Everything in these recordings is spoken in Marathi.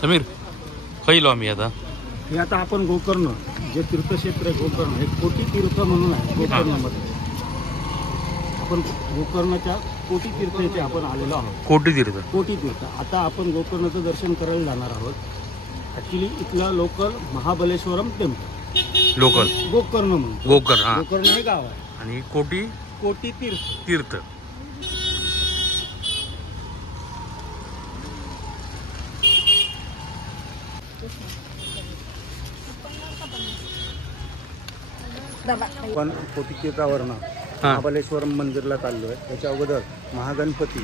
समीर खैलो आम्ही आता हे आता आपण गोकर्ण जे तीर्थक्षेत्र आहे गोकर्ण हे कोटी तीर्थ म्हणून आहे गोकर्णमध्ये. आपण गोकर्णच्या कोटी तीर्थ येथे आपण आलेलो आहोत. कोटी तीर्थ. कोटी तीर्थ. आता आपण गोकर्णाचं दर्शन करायला जाणार आहोत. ॲक्च्युली इथला लोकल महाबलेश्वरम टेम्पल. लोकल गोकर्ण म्हणून. गोकर्ण. गोकर्ण हे गाव आहे आणि कोटी कोटी तीर्थ. तीर्थ. आपण कोटी तीर्थावरनं महाबलेश्वरम मंदिरला चाललोय. त्याच्या अगोदर महागणपती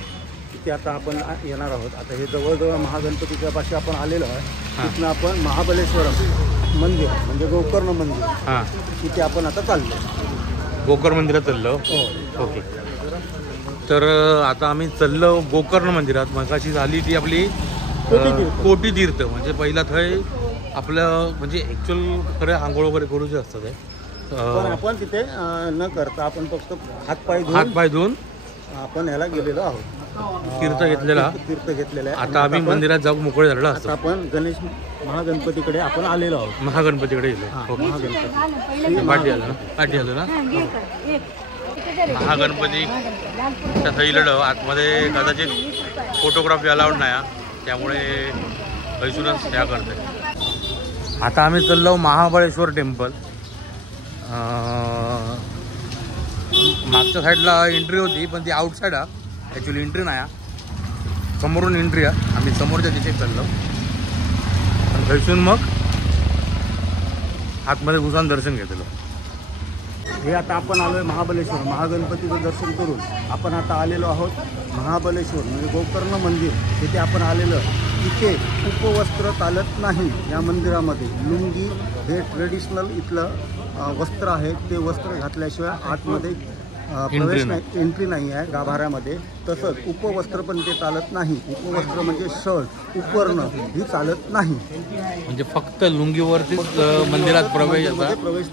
तिथे आता आपण येणार आहोत. आता हे जवळजवळ महागणपतीच्या पाशी आपण आलेलो आहे. तिथनं आपण महाबलेश्वरम मंदिर म्हणजे गोकर्ण मंदिर तिथे आपण आता चाललो. गोकर्ण मंदिरात चाललो. ओके. तर आता आम्ही चाललो गोकर्ण मंदिरात. मगाशी झाली ती आपली कोटी तीर्थ. म्हणजे पहिला थंय आपलं म्हणजे ॲक्च्युअल खरं आंघोळ वगैरे करूचे असतात. पण आपण तिथे न करता आपण फक्त हातपाय धुवून आपण याला गेलेलो आहोत. तीर्थ घेतलेला आहे. आता आम्ही मंदिरात जाऊ मोकळे झालेलो असतो. आपण गणेश महागणपतीकडे आपण आलेलो आहोत. महागणपतीकडे गेलो. महागणपती पाठी आलं ना महागणपती त्या थैलड आतमध्ये कदाचित फोटोग्राफी अलाउड नाही त्यामुळे पैसूनच त्या करते. आता आम्ही चाललो महाबळेश्वर टेम्पल. मागच्या साईडला एंट्री होती पण ती आउटसाईड आहे. ॲक्च्युली एंट्री नाही समोरून एंट्री आहे. आम्ही समोरच्या दिशेत चाललो आणि थैसून मग आतमध्ये घुसून दर्शन घेतलं. हे आता आपण आलोय महाबलेश्वर महागणपतीचं दर्शन करून आपण आता आलेलो आहोत महाबलेश्वर म्हणजे गोकर्ण मंदिर. तिथे आपण आलेलो. इथे उपवस्त्र चालत नाही. या मंदिरामध्ये लुंगी हे ट्रेडिशनल इथलं वस्त्र आहे. ते वस्त्र घातल्याशिवाय आतमध्ये एंट्री नाही आहे गाभाऱ्यामध्ये. तसंच उपवस्त्र पण ते चालत नाही. उपवस्त्र म्हणजे शर्ट उपर्ण ही चालत नाही. म्हणजे फक्त लुंगीवरतीच मंदिरात प्रवेश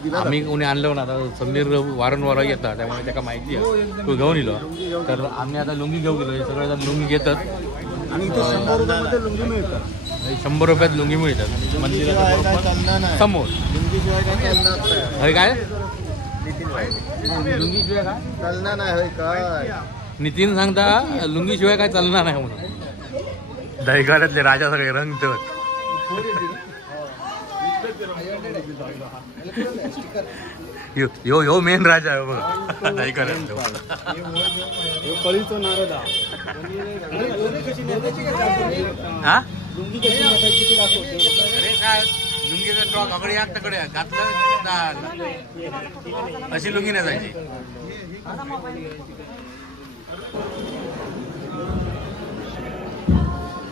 दिला. आम्ही कोणी आणलं ना. आता समीर वारंवार येतात त्यामुळे त्याला माहिती आहे. तो घेऊन येलो. तर आम्ही आता लुंगी घेऊन गेलो. हे सगळेजण लुंगी घेतात आणि इथे 100 रुपयामध्ये लुंगी मिळतात. 100 रुपयात लुंगी मिळतात मंदिराच्या समोर. लुंगीशिवाय काय चालणार हे काय लुंगीशिवाय काय चालणार नाही काय नितीन सांगता लुंगीशिवाय काय चालणार नाही म्हणून. दहीघरातले राजा सगळे रंगतात. यो मेन राजा आहे बघा दहीघरातले. कळीचं नारद लुंगीचा टॉक आकडे याकडे घातलं अशी लुंगी नाही जायची.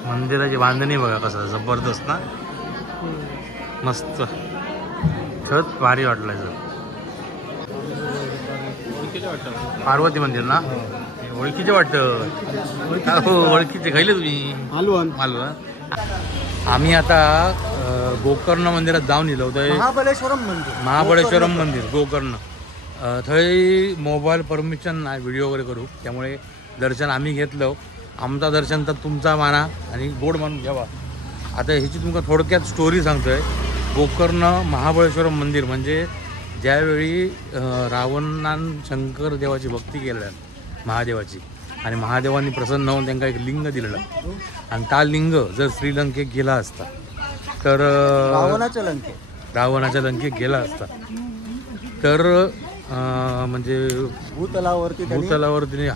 मंदिराची बांधणी बघा कसं जबरदस्त ना. मस्त छत भारी वाटलं. पार्वती मंदिर ना ओळखीचे वाटतं. हो ओळखीचे खायले तुम्ही मालवण. आम्ही आता गोकर्ण मंदिरात जाऊन येलो होतो. महाबळेश्वरम मंदिर गोकर्ण. थंय मोबाईल परमिशन नाही व्हिडिओ वगैरे करू. त्यामुळे दर्शन आम्ही घेतलं. आमचा दर्शन तर तुमचा माना आणि गोड मानून घ्यावा. आता ह्याची तुमका थोडक्यात स्टोरी सांगतोय. गोकर्ण महाबळेश्वरम मंदिर म्हणजे ज्यावेळी रावणान शंकर देवाची भक्ती केल्या महादेवाची आणि महादेवांनी प्रसन्न होऊन त्यांना एक लिंग दिलेलं आणि त्या लिंग जर श्रीलंकेत गेला असता तर रावणाच्या लंकेत गेला असता तर म्हणजे भूतलावर तिने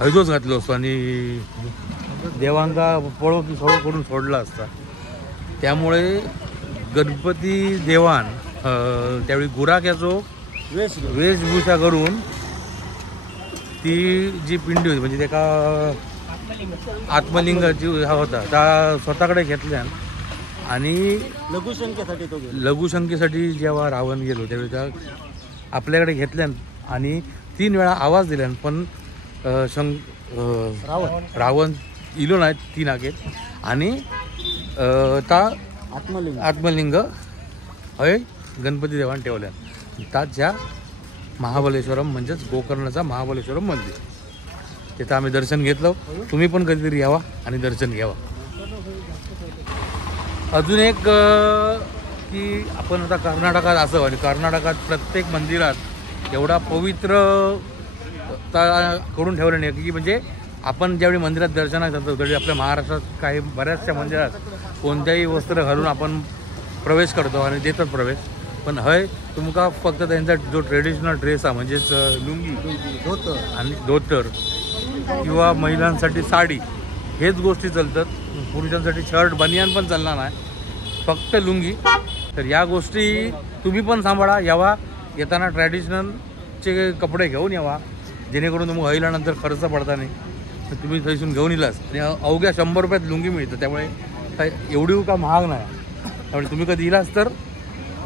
हैदोस घातलो असतो आणि देवांका पळो की सळो करून सोडला असता. त्यामुळे गणपती देवान त्यावेळी गुराख्याचो वेशभूषा करून ती जी पिंडी होती म्हणजे त्याका आत्मलिंगाची हा होता त्या स्वतःकडे घेतल्या आणि लघुशंकेसाठी जेव्हा रावण गेलो त्यावेळी त्या आपल्याकडे घेतल्या आणि 3 वेळा आवाज दिल्या पण रावण इलो नाही 3 आगेत आणि त्या आत्मलिंग हय गणपती देवान ठेवल्या. त्याच्या महाबलेश्वरम म्हणजेच गोकर्णचा महाबलेश्वरम मंदिर. तिथं आम्ही दर्शन घेतलं. तुम्ही पण कधीतरी यावा आणि दर्शन घ्यावा. अजून एक की आपण आता कर्नाटकात असं आणि कर्नाटकात प्रत्येक मंदिरात एवढा पवित्र करून ठेवलं नाही की म्हणजे आपण ज्यावेळी मंदिरात दर्शनात जातो त्यावेळी आपल्या महाराष्ट्रात काही बऱ्याचशा मंदिरात कोणत्याही वस्त्र घालून आपण प्रवेश करतो आणि देतात प्रवेश. पण हय तुमका फक्त त्यांचा जो ट्रेडिशनल ड्रेस आहे म्हणजेच लुंगी धोतर आणि धोतर किंवा महिलांसाठी साडी हेच गोष्टी चालतात. पुरुषांसाठी शर्ट बनियान पण चालणार नाही, फक्त लुंगी. तर या गोष्टी तुम्ही पण सांभाळा. यावा येताना ट्रॅडिशनलचे कपडे घेऊन यावा जेणेकरून तुम्ही हईल्यानंतर खर्च पडता नाही. तर तुम्ही थैसून घेऊन येलास आणि अवघ्या 100 रुपयात लुंगी मिळतं. त्यामुळे काय एवढी का महाग नाही. त्यामुळे तुम्ही कधी येलास तर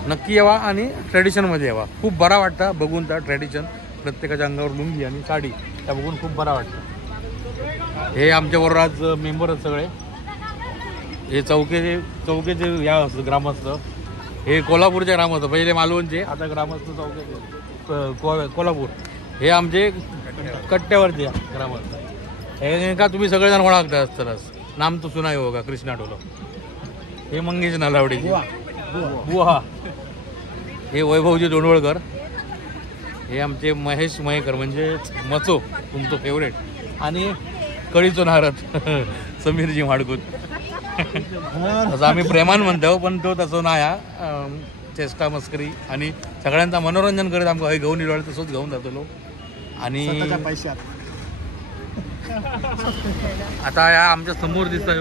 नक्की यावा आणि ट्रॅडिशनमध्ये यावा. खूप बरा वाटतं बघून त्या ट्रॅडिशन प्रत्येकाच्या अंगावर लुंगी आणि साडी त्या बघून खूप बरा वाटतं. हे आमच्याबरोबर आज मेंबर आहेत सगळे. हे चौकेचे या ग्रामस्थ. हे कोल्हापूरचे ग्रामस्थ, पहिले मालवणचे, आता ग्रामस्थ चौके कोल्हापूर. हे आमचे कट्ट्यावरचे ग्रामस्थ. हे का तुम्ही सगळेजण ओळखता असतातच. नाम तो सुना हो का कृष्णा टोलो. हे मंगेश नलावडेचे बुवा. हे वैभवजी डोंडवळकर. हे आमचे महेश मयेकर म्हणजे मचो तुमचं फेवरेट. आणि कळीचो नारद समीरजी माडकूत. असं आम्ही प्रेमान म्हणतो पण तो तसं नाही. चेष्टा मस्करी आणि सगळ्यांचा मनोरंजन करत आमचं हे घेऊन येलो तसंच घेऊन जातो लो. आणि पैशात आता या आमच्या समोर दिसता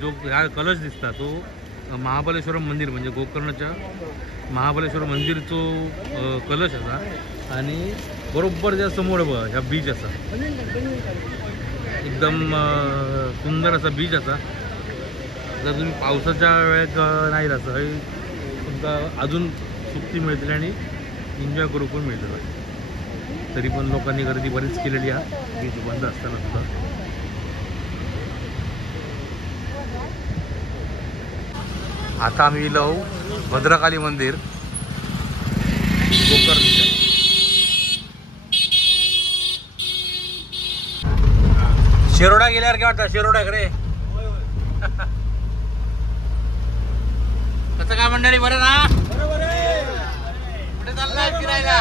जो हा कलश दिसता तो महाबलेश्वरम मंदिर म्हणजे गोकर्णच्या महाबलेश्वर मंदिरचो कलश असा. आणि बरोबर ज्या समोर ह्या बीच असा एकदम सुंदर असा बीच असा. जर तुम्ही पावसाच्या वेळेत नाही असं हे तुमका अजून सुट्टी मिळतील आणि एन्जॉय करू पण मिळतं. तरी पण लोकांनी गर्दी बरीच केलेली आहे बीच बंद असताना सुद्धा. आता आम्ही गेलो भद्रकाली मंदिर गोकर्णच्या. शिरोडा गेल्यावर काय वाटतं? शिरोडा रे कसं काय मंडळी? बरं ना? कुठे चाललाय फिरायला?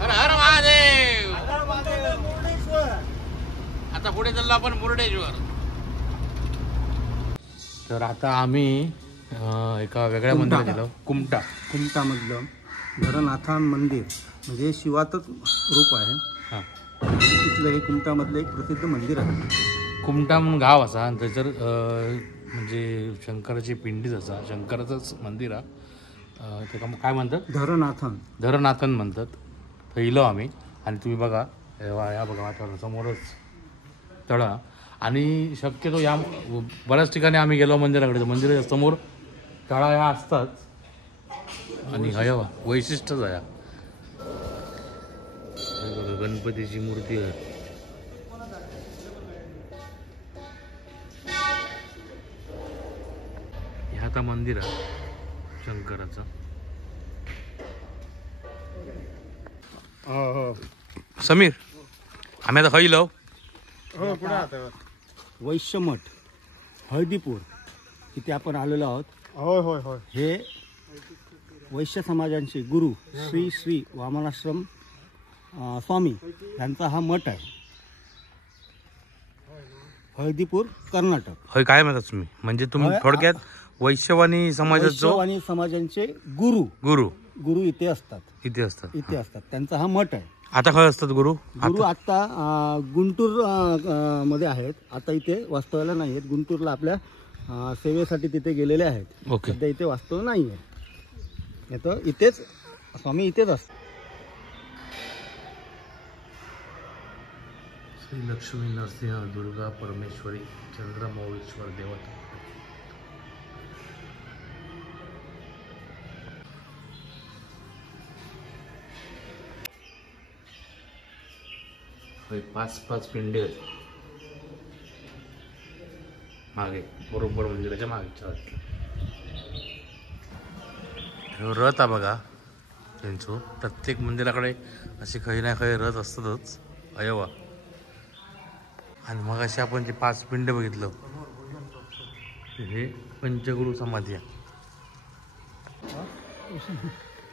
हर हर महादेव. आता पुढे चाललो आपण मुर्डेश्वर. तर आता आम्ही एका वेगळ्या मंदिरात गेलो. कुमटामधलं धरनाथान मंदिर म्हणजे शिवाचंच रूप आहे. हां, तिथलं हे कुमटामधलं एक प्रसिद्ध मंदिर आहे. कुमटा म्हणून गाव असा आणि त्याच्यावर म्हणजे शंकराची पिंडीच असा. शंकराचंच मंदिर आहे. ते काय म्हणतात? धरनाथन म्हणतात. थैलो आम्ही. आणि तुम्ही बघा या बघा वातावरण समोरच तळा. आणि शक्यतो या बऱ्याच ठिकाणी आम्ही गेलो मंदिराकडे. मंदिराच्या समोर तळा ह्या असतात. आणि हया वैशिष्ट्यच आहे. गणपतीची मूर्ती आहे. हे आता मंदिर आहे शंकराचं. समीर आम्ही आता खैलो वैश्यमठ हळदीपूर इथे आपण आलेलो आहोत. होय. हे वैश्य समाजांचे गुरु श्री श्री वामनाश्रम स्वामी यांचा हा मठ आहे. हळदीपूर कर्नाटक. होय काय म्हणतात तुम्ही? म्हणजे तुम्ही थोडक्यात वैश्यवानी समाजांचे गुरु इथे असतात. त्यांचा हा मठ आहे. आता काय असतात गुरु? आता गुंटूर मध्ये आहेत. आता इथे वास्तव्याला नाही आहेत. गुंटूरला आपल्या सेवेसाठी तिथे गेलेले आहेत. ओके. सध्या इथे वास्तव नाही आहे. तर इथेच स्वामी इथेच असतात. श्री लक्ष्मी नरसिंह दुर्गा परमेश्वरी चंद्रमौळीश्वर देवता. पाच पिंडे आहेत मागे बरोबर मंदिराच्या मागच्या. रथ आहे बघा त्यांचं. प्रत्येक मंदिराकडे असे काही ना काही रथ असतातच. अयवा. आणि मग असे आपण जे 5 पिंड बघितलं हे पंचगुरु समाधी आहे.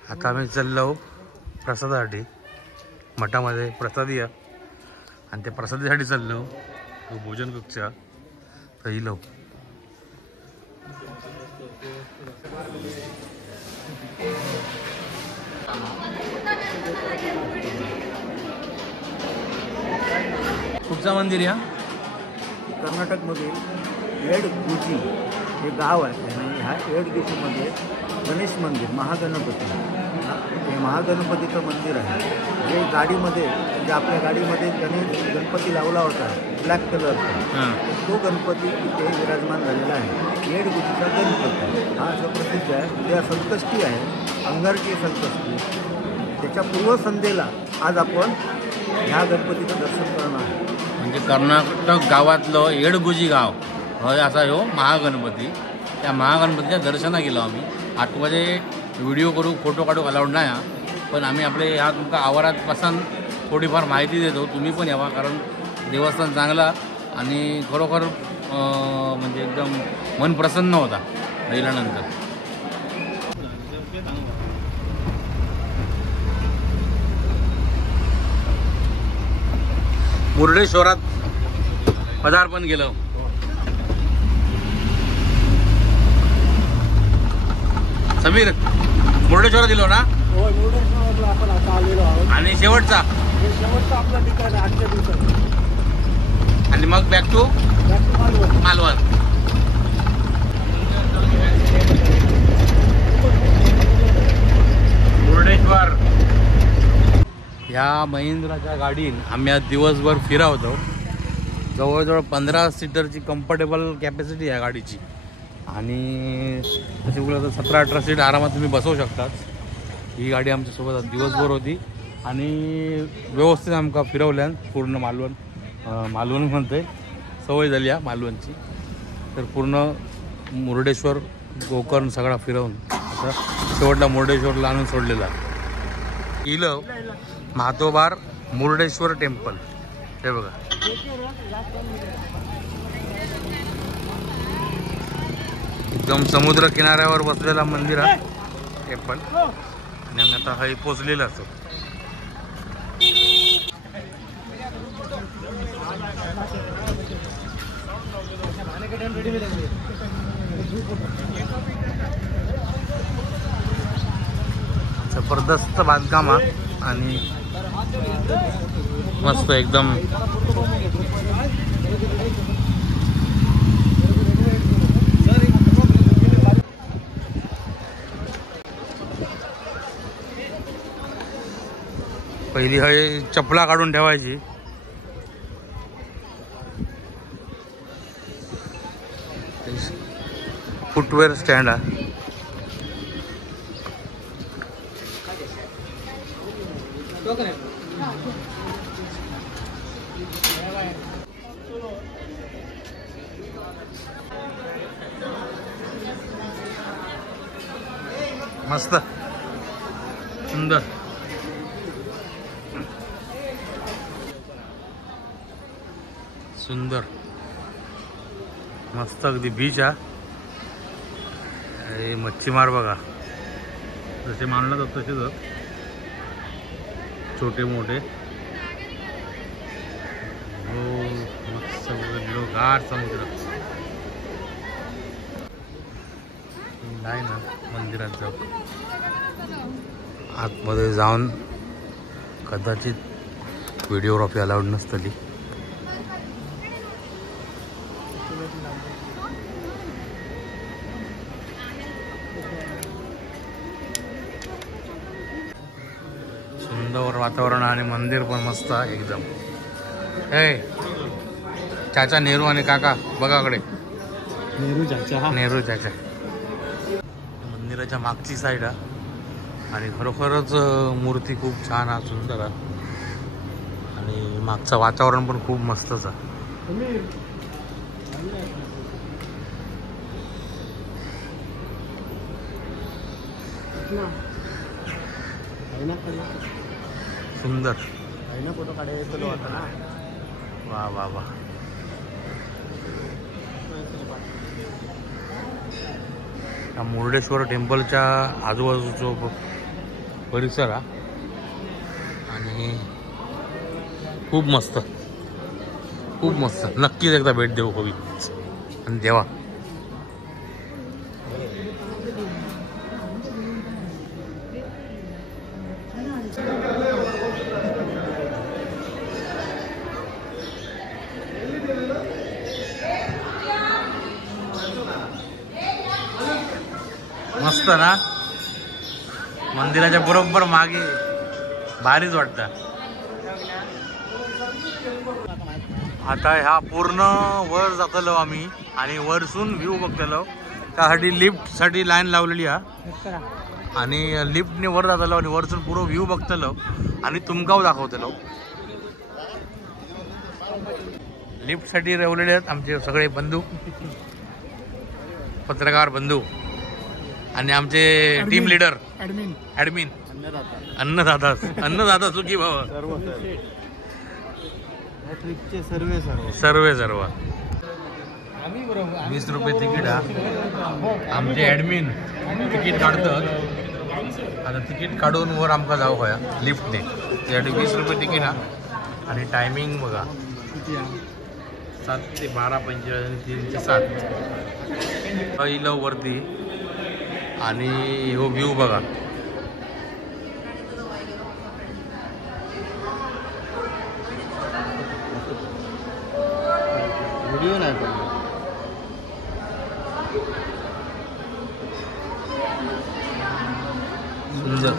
आता आम्ही चाललो प्रसादासाठी. मठामध्ये प्रसादी आहे आणि त्या प्रसादीसाठी चाललो. तो भोजन कक्षा पहिलो. कुठचं मंदिर या? कर्नाटकमध्ये येडगुजी हे गाव आहे आणि ह्या येडगुजीमध्ये गणेश मंदिर महागणपती हे महागणपतीचं मंदिर आहे. जे गाडीमध्ये म्हणजे आपल्या गाडीमध्ये गणपती लावला होता ब्लॅक कलरचा, तो गणपती इथे विराजमान झालेला आहे. येडगुजीचा गणपती हा असं प्रसिद्ध आहे. उद्या संकष्टी आहे, अंगारकी संकष्टी. त्याच्या पूर्वसंध्येला आज आपण ह्या गणपतीचं दर्शन करणार आहे. म्हणजे कर्नाटक गावातलं येडगुजी गाव हय असा ह्यो महागणपती. त्या महागणपतीच्या दर्शना गेलो आम्ही. आतमध्ये व्हिडिओ करू फोटो काढू अलाउड नाही, पण आम्ही आपले ह्या तुमका आवारातपासून थोडीफार माहिती देतो. तुम्ही पण यावा, कारण देवस्थान चांगला आणि खरोखर म्हणजे एकदम मन प्रसन्न होता गेल्यानंतर. मुर्डेश्वरात पदार्पण केलं. समीर मुर्डेश्वरात दिलो ना? होय, मुर्डेश्वरला आपण आता आलेलो आहोत. आणि शेवटचा आपलं ठिकाण आहे आजच्या दिवसात. आणि मग बॅक टू मालवण. मुर्डेश्वर. ह्या महिंद्राच्या गाडीन आम्ही आज दिवसभर फिरवतो. जवळजवळ 15 सीटरची कम्फर्टेबल कॅपॅसिटी आहे गाडीची आणि तशी बोललं तर 17-18 सीट आरामात तुम्ही बसवू शकतात. ही गाडी आमच्यासोबत आज दिवसभर होती आणि व्यवस्थित आमका फिरवल्यान पूर्ण मालवण म्हणतोय, सवय झाली आहे मालवणची. तर पूर्ण मुर्डेश्वर गोकर्ण सगळा फिरवून आता शेवटला मुर्डेश्वरला आणून सोडलेला. इलं महातोबार मुर्डेश्वर टेम्पल हे बघा. एकदम समुद्र किनाऱ्यावर बसलेला मंदिर आहे टेम्पल आणि आम्ही आता हा पोचलेला असतो. जबरदस्त बांधकाम आणि मस्त एकदम. पहिली हे चपला काढून ठेवायची. फुटवेअर स्टँड आहे. मस्त सुंदर. सुंदर मस्त अगदी बीच आहे. मच्छीमार बघा जसे मानला जात तसेच छोटे मोठे. हो मस्त गार समुद्र आहे ना. मंदिरात जाऊ आतमध्ये जाऊन कदाचित व्हिडिओग्राफी अलाउड नसतली. सुंदर वातावरण आणि मंदिर पण मस्त आहे एकदम. हे चाचा नेहरू आणि काका बघाकडे. नेहरू चाचा. मंदिराच्या मागची साईड आहे आणि खरोखरच मूर्ती खूप छान आहे, सुंदर आहे आणि मागचं वातावरण पण खूप मस्तच आहे. सुंदर फोटो काढायला होता ना. वा वा वा. या मुर्डेश्वर टेम्पलच्या आजूबाजूचा परिसर हा आणि खूप मस्त नक्कीच एकदा भेट देऊ हवी आणि देवा. मस्त ना, मंदिराच्या बरोबर मागे भारीच वाटतं. आता ह्या पूर्ण वर जातलो आम्ही आणि वरसून व्ह्यू बघतलो. त्यासाठी लिफ्टसाठी लाईन लावलेली हा आणि लिफ्टने वर जातलो आणि वरसून पूर्ण व्ह्यू बघतलो आणि तुमकाव दाखवतलो. लिफ्टसाठी रवलेले आहेत आमचे सगळे बंधू, पत्रकार बंधू आणि आमचे टीम लीडर ॲडमिन अन्नदाता सुखी भाव सर्व 20 रुपये तिकीट हा. आमचे ॲडमिन तिकीट काढतात. आता तिकीट काढून वर आमका जाऊ होया लिफ्टने. त्यासाठी 20 रुपये तिकीट हा. आणि टायमिंग बघा 7 ते 12:45 3 ते 7 पहिलं वरती. आणि हो व्ह्यू बघा. व्हिडिओ नाही पण सुंदर.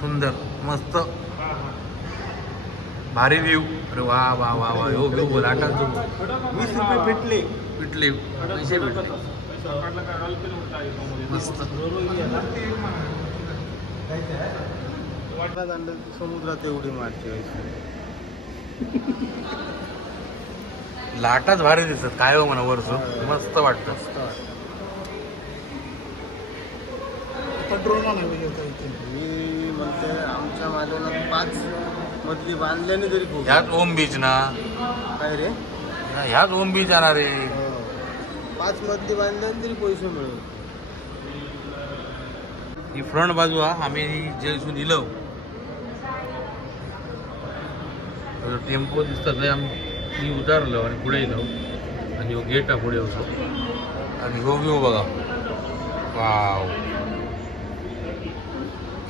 सुंदर मस्त भारी व्ह्यू. अरे वा वा वा वा. हो व्ह्यू लाटात जो 20 रुपये पिटले पैसे भेटले. मस्त समुद्रात एवढी मारते लाटाच भारी दिसत काय हो म्हणा वरचं मस्त वाटतं. मी म्हणते आमच्या माझ्याला 5 मधली बांधल्याने तरी ह्याच ओम बीच ना. काय रे ह्याच ओम बीच जाणार रे. 5 मधली बांधल्याने तरी पैसे मिळेल. ही फ्रंट बाजू हा आम्ही जे इथून दिलं टेम्पो दिसतात आम्ही उतारलो आणि पुढे येलो आणि हो गेट पुढे होतो आणि हो व्ह्यू बघा. वाव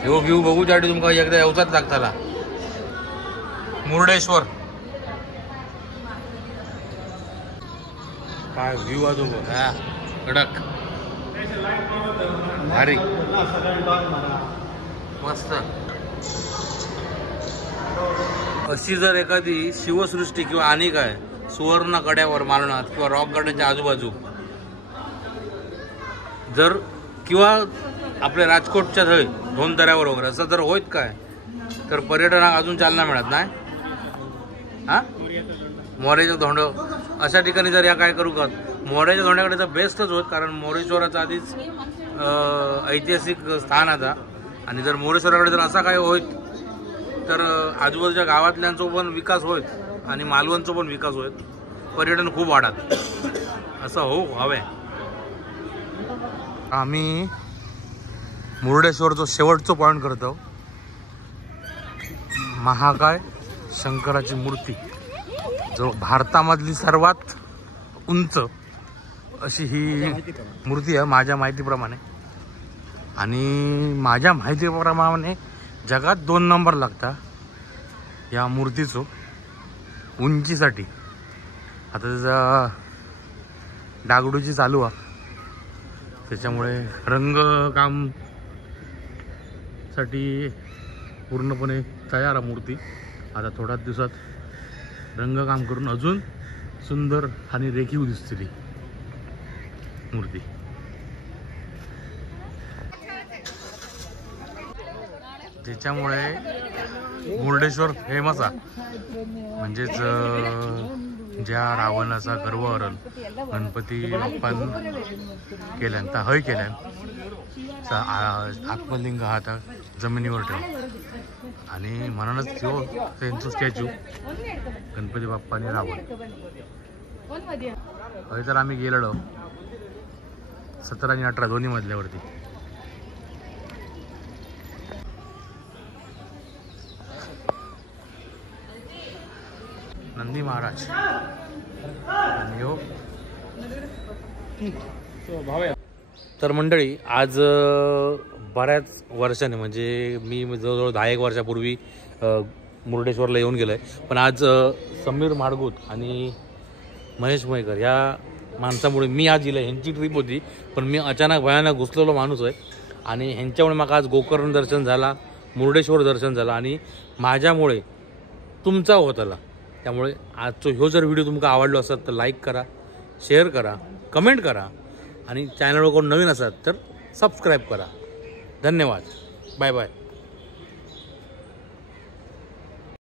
ह्यो व्ह्यू बघूसाठी तुमका एकदा येवचाच लागताला. मुर्डेश्वर काय व्ह्यू आहे तो बघा. कडक भारी मस्त. अशी जर एखादी शिवसृष्टी किंवा आणि काय सुवर्ण कड्यावर मालनात किंवा रॉक गार्डनच्या आजूबाजू जर किंवा आपल्या राजकोटच्या थंय धोंदऱ्यावर वगैरे असं जर होत काय तर पर्यटनाक अजून चालना मिळत नाही. हा मोऱ्याचं धोंड अशा ठिकाणी जर या काय करू का मोऱ्याच्या धोंड्याकडे तर बेस्टच होत. कारण मोरेश्वराचा आधीच ऐतिहासिक स्थान आता आणि जर मोरेश्वराकडे जर असा काय होत तर आजूबाजूच्या गावातल्यांचा पण विकास होत आणि मालवणचा पण विकास होत. पर्यटन खूप वाढत असं हो हवंय. आम्ही मुर्डेश्वरचं शेवटचं पॉईंट करतो. महाकाय शंकराची मूर्ती जो भारतामधली सर्वात उंच अशी ही मूर्ती आहे माझ्या माहितीप्रमाणे. आणि माझ्या माहितीप्रमाणे जगात 2 नंबर लागता या मूर्तीचं उंचीसाठी. आता त्याचा डागडुजी चालू आहे त्याच्यामुळे रंगकाम साठी पूर्णपणे तयार आहे मूर्ती. आता थोड्याच दिवसात रंगकाम करून अजून सुंदर आणि रेखीव दिसते ती मूर्ती. त्याच्यामुळे मुर्डेश्वर फेमस आहे. म्हणजेच ज्या रावणाचा गर्वहरण गणपती बाप्पान केल्यान ता हय केल्यान आत्मलिंग हा आता जमिनीवर ठेव आणि म्हणूनच तो त्यांचं स्टॅच्यू गणपती बाप्पाने रावण हय तर आम्ही गेलेलो 17 आणि 18 दोन्ही मजल्यावरती. नंदी महाराज आणि हो तर मंडळी आज बऱ्याच वर्षाने म्हणजे मी जवळजवळ 10-1 वर्षापूर्वी मुर्डेश्वरला येऊन गेलो आहे. पण आज समीर माडगूत आणि महेश मयेकर या माणसामुळे मी आज गेलो. ह्यांची ट्रिप होती पण मी अचानक भयानक घुसलेलो माणूस आहे आणि ह्यांच्यामुळे मला आज गोकर्ण दर्शन झाला, मुर्डेश्वर दर्शन झाला आणि माझ्यामुळे तुमचा होत आला. त्यामुळे आजचा ह्यो जर व्हिडिओ तुमका आवडलो असेल तर लाईक करा, शेअर करा, कमेंट करा आणि चॅनलवर कोण नवीन असाल तर सबस्क्राईब करा. धन्यवाद. Bye bye.